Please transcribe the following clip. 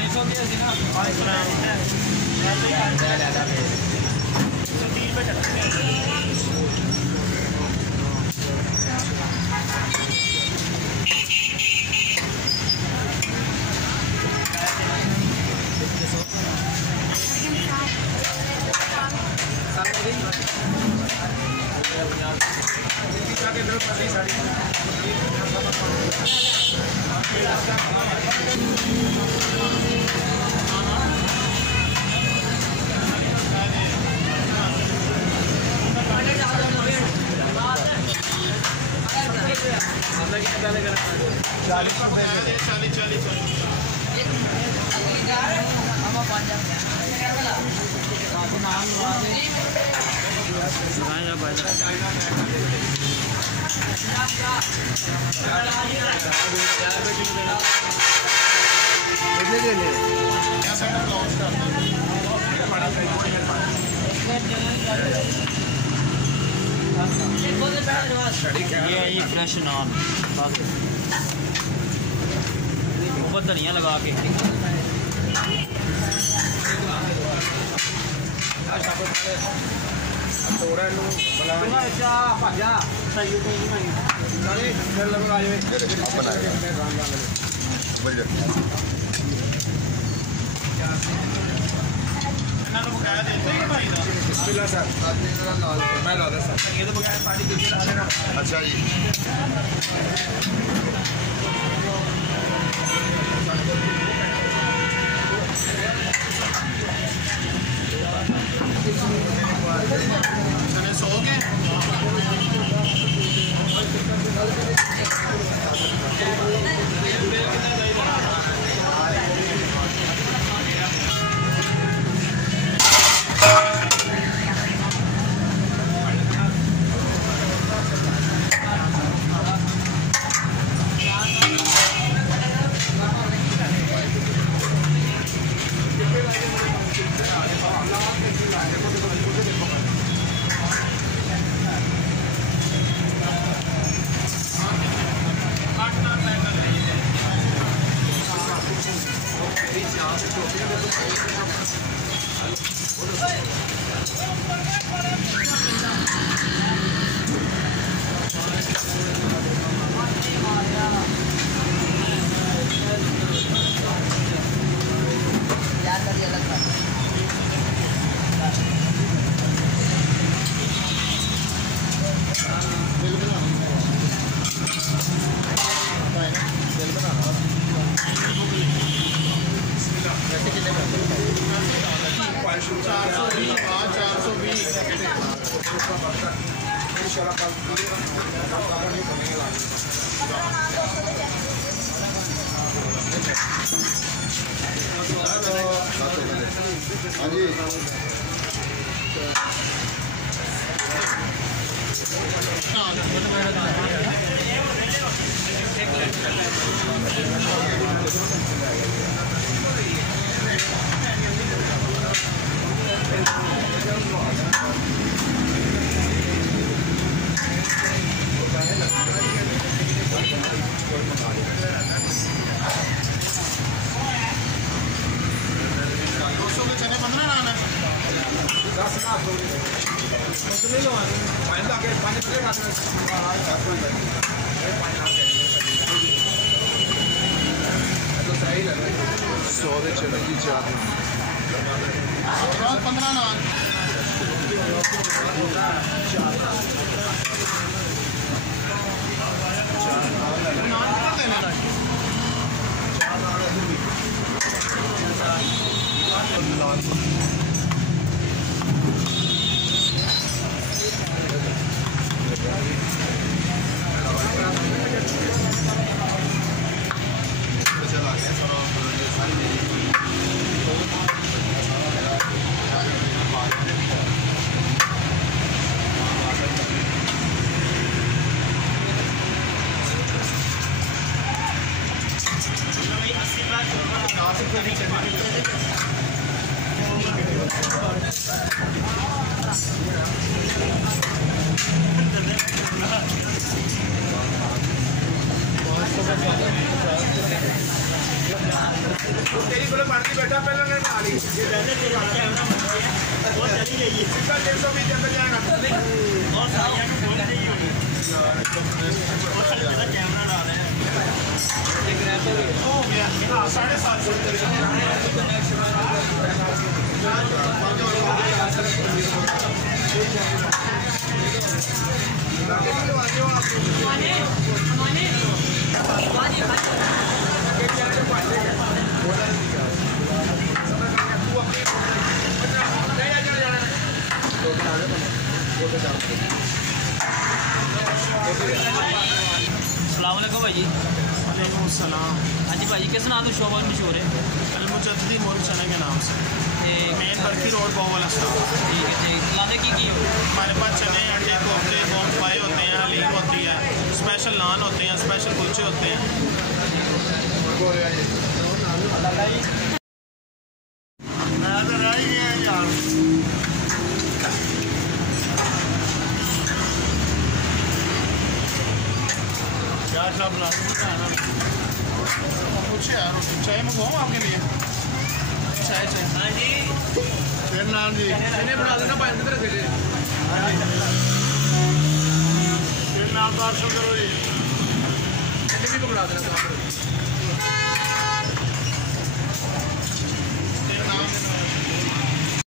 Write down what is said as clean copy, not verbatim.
500 ਦੀ ਅਸੀਂ ਨਾ 500 ਲੈ ਲੈ 30 ਰੁਪਏ ਚੱਕਣੇ ये फ्रेश नान ऊपर धनिया लगा के अच्छा जी वो चली गई है 150 के अंदर जाएगा और सारियां को बोल रही होगी कैमरा डाल रहे हैं हो गया अस्सलामुअलैकुम भाई जी। वालेकुम सलाम। हाँ जी भाई, किस नाम तो शोभा मशहूर है? अलमुजद्दी मोल चने के नाम से मेन बरकी रोड बहु वाला स्टॉप। ठीक है ठीक। लादे की हमारे पास चने अंडे कोफ्ते बॉम फ्राई होते हैं, हलीम होती है, स्पेशल नान होते हैं, स्पेशल कुलचे होते हैं। पूछे यार चाय मंगवाऊँ आपके लिए? चाय चाय हाँ जी फिर नाम जी इन्हें बना देना पाँच किधर के लिए फिर नाम 500 करो जी इन्हें भी बना देना।